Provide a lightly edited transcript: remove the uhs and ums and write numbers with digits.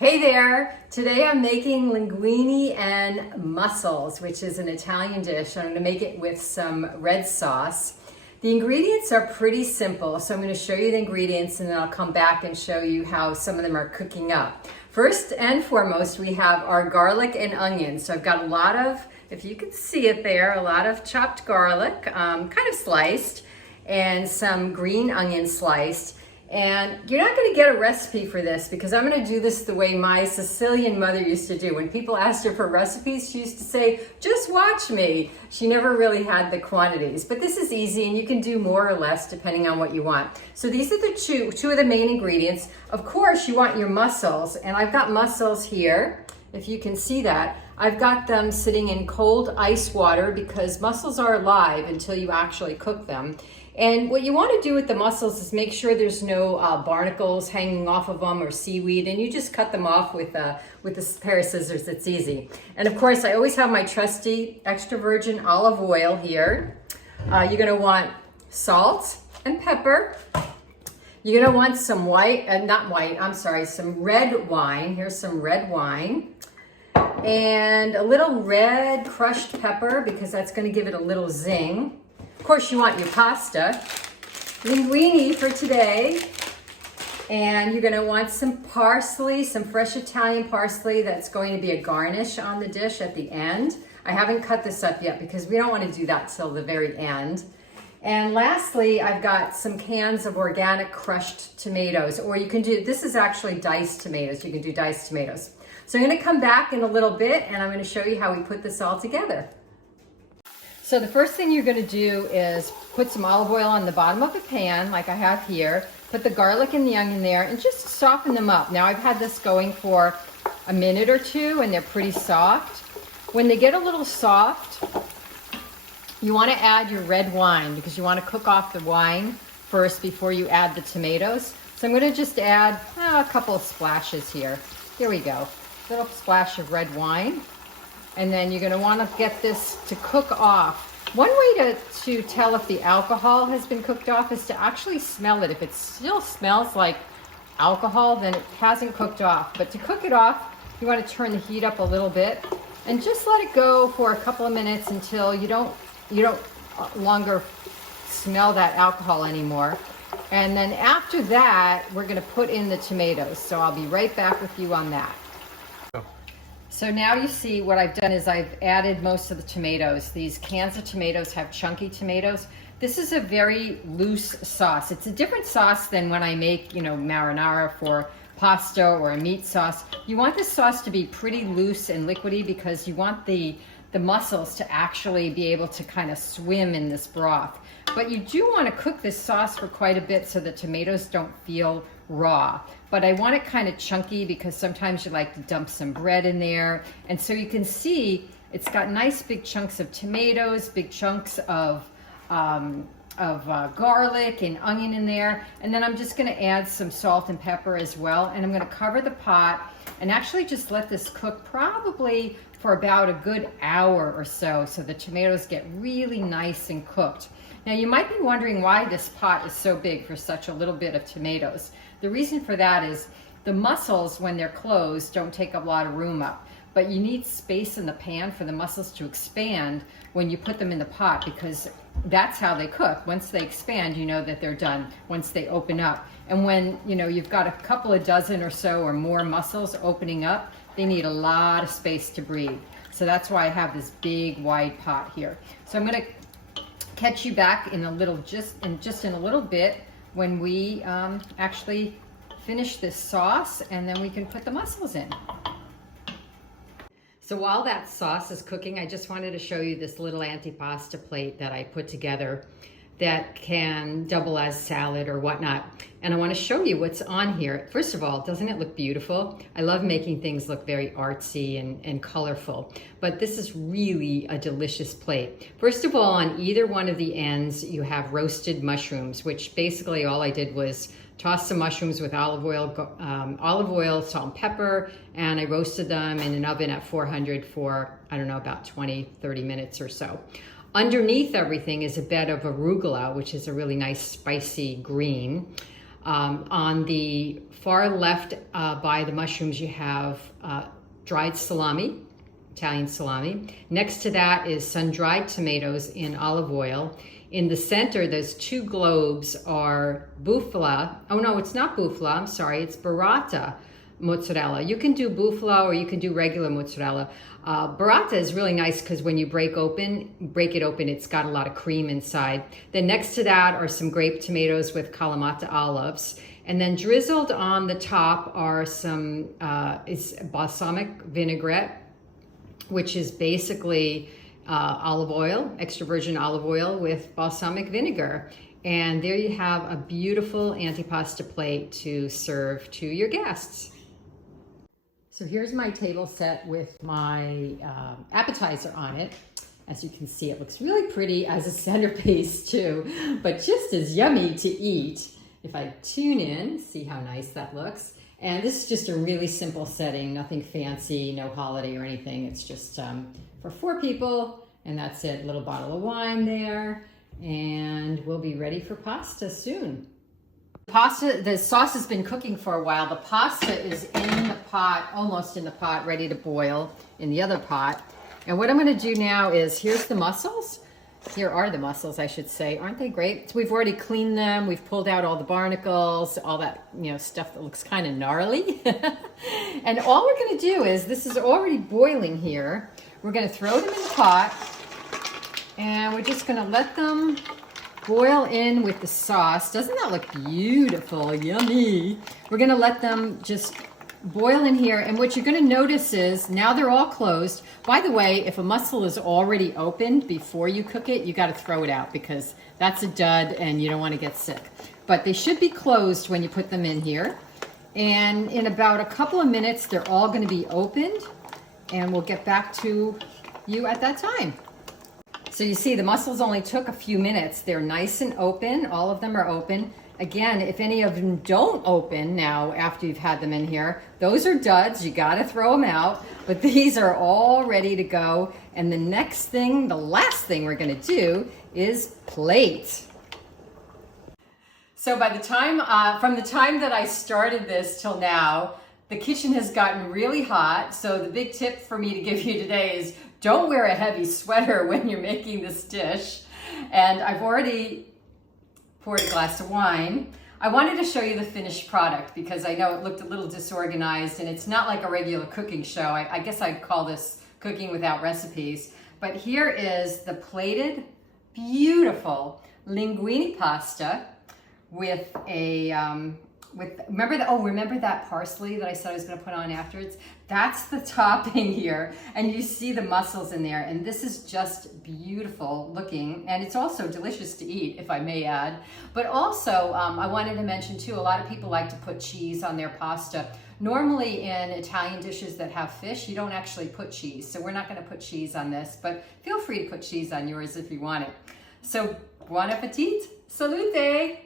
Hey there! Today I'm making linguine and mussels, which is an Italian dish. I'm going to make it with some red sauce. The ingredients are pretty simple, so I'm going to show you the ingredients and then I'll come back and show you how some of them are cooking up. First and foremost, we have our garlic and onions. So I've got a lot of, if you can see it there, a lot of chopped garlic, kind of sliced, and some green onion sliced. And you're not going to get a recipe for this because I'm going to do this the way my Sicilian mother used to do. When people asked her for recipes, she used to say, just watch me. She never really had the quantities, but this is easy and you can do more or less depending on what you want. So these are the two of the main ingredients. Of course, you want your mussels, and I've got mussels here. If you can see that, I've got them sitting in cold ice water because mussels are alive until you actually cook them. And what you want to do with the mussels is make sure there's no barnacles hanging off of them or seaweed, and you just cut them off with a pair of scissors. It's easy. And of course, I always have my trusty extra virgin olive oil here. You're going to want salt and pepper. You're going to want some some red wine. Here's some red wine. And a little red crushed pepper because that's going to give it a little zing. Of course, you want your pasta, linguine for today, and you're going to want some parsley, some fresh Italian parsley that's going to be a garnish on the dish at the end. I haven't cut this up yet because we don't want to do that till the very end. And lastly, I've got some cans of organic crushed tomatoes, or you can do, this is actually diced tomatoes. You can do diced tomatoes. So I'm going to come back in a little bit and I'm going to show you how we put this all together. So the first thing you're going to do is put some olive oil on the bottom of the pan like I have here, put the garlic and the onion there and just soften them up. Now I've had this going for a minute or two and they're pretty soft. When they get a little soft, you want to add your red wine because you want to cook off the wine first before you add the tomatoes. So I'm going to just add a couple of splashes here. Here we go, a little splash of red wine. And then you're going to want to get this to cook off. One way to tell if the alcohol has been cooked off is to actually smell it. If it still smells like alcohol, then it hasn't cooked off. But to cook it off, you want to turn the heat up a little bit and just let it go for a couple of minutes until you don't longer smell that alcohol anymore. And then after that, we're going to put in the tomatoes. So I'll be right back with you on that. So now you see what I've done is I've added most of the tomatoes. These cans of tomatoes have chunky tomatoes. This is a very loose sauce. It's a different sauce than when I make, marinara for pasta or a meat sauce. You want this sauce to be pretty loose and liquidy because you want the mussels to actually be able to kind of swim in this broth. But you do want to cook this sauce for quite a bit so the tomatoes don't feel raw. But I want it kind of chunky because sometimes you like to dump some bread in there. And so you can see it's got nice big chunks of tomatoes, big chunks of garlic and onion in there. And then I'm just going to add some salt and pepper as well. And I'm going to cover the pot and actually just let this cook probably for about a good hour or so the tomatoes get really nice and cooked. Now you might be wondering why this pot is so big for such a little bit of tomatoes. The reason for that is the mussels, when they're closed, don't take a lot of room up. But you need space in the pan for the mussels to expand when you put them in the pot because that's how they cook. Once they expand, you know that they're done once they open up. And when you've got a couple of dozen or so or more mussels opening up, they need a lot of space to breathe. So that's why I have this big wide pot here. So I'm going to catch you back in a little, just in a little bit when we actually finish this sauce, and then we can put the mussels in. So while that sauce is cooking, I just wanted to show you this little antipasta plate that I put together that can double as salad or whatnot. And I want to show you what's on here. First of all, doesn't it look beautiful? I love making things look very artsy and colorful, but this is really a delicious plate. First of all, on either one of the ends, you have roasted mushrooms, which basically all I did was toss some mushrooms with olive oil, salt and pepper, and I roasted them in an oven at 400 for, about 20, 30 minutes or so. Underneath everything is a bed of arugula, which is a really nice spicy green. On the far left by the mushrooms, you have dried salami, Italian salami. Next to that is sun-dried tomatoes in olive oil. In the center, those two globes are bufala. Oh no, it's not bufala, I'm sorry, it's burrata mozzarella. You can do bufala or you can do regular mozzarella. Burrata is really nice because when you break it open, it's got a lot of cream inside. Then next to that are some grape tomatoes with Kalamata olives. And then drizzled on the top are some is balsamic vinaigrette, which is basically olive oil, extra virgin olive oil with balsamic vinegar. And there you have a beautiful antipasta plate to serve to your guests. So here's my table set with my appetizer on it. As you can see, it looks really pretty as a centerpiece too, but just as yummy to eat. If I tune in, see how nice that looks. And this is just a really simple setting, nothing fancy, no holiday or anything. It's just for 4 people, and that's it. A little bottle of wine there, and we'll be ready for pasta soon. The sauce has been cooking for a while. The pasta is in the pot, almost in the pot, ready to boil in the other pot. And what I'm gonna do now is, here's the mussels. Here are the mussels, I should say. Aren't they great? So we've already cleaned them. We've pulled out all the barnacles, all that, stuff that looks kind of gnarly. And all we're gonna do is, this is already boiling here. We're gonna throw them in the pot, and we're just gonna let them boil in with the sauce. Doesn't that look beautiful? Yummy. We're gonna let them just boil in here, and what you're gonna notice is now they're all closed. By the way, if a mussel is already opened before you cook it, you gotta throw it out because that's a dud and you don't wanna get sick. But they should be closed when you put them in here. And in about a couple of minutes, they're all gonna be opened, and we'll get back to you at that time. So you see, the mussels only took a few minutes. They're nice and open. All of them are open. Again, if any of them don't open now after you've had them in here, those are duds. You gotta throw them out. But these are all ready to go. And the next thing, the last thing we're gonna do is plate. So by the time, from the time that I started this till now, the kitchen has gotten really hot. So the big tip for me to give you today is don't wear a heavy sweater when you're making this dish. And I've already poured a glass of wine. I wanted to show you the finished product because I know it looked a little disorganized and it's not like a regular cooking show. I guess I'd call this cooking without recipes. But here is the plated, beautiful linguine pasta with a, remember that parsley that I said I was gonna put on afterwards? That's the topping here. And you see the mussels in there. And this is just beautiful looking. And it's also delicious to eat, if I may add. But also, I wanted to mention too, a lot of people like to put cheese on their pasta. Normally in Italian dishes that have fish, you don't actually put cheese. So we're not gonna put cheese on this, but feel free to put cheese on yours if you want it. So, buon appetit, salute!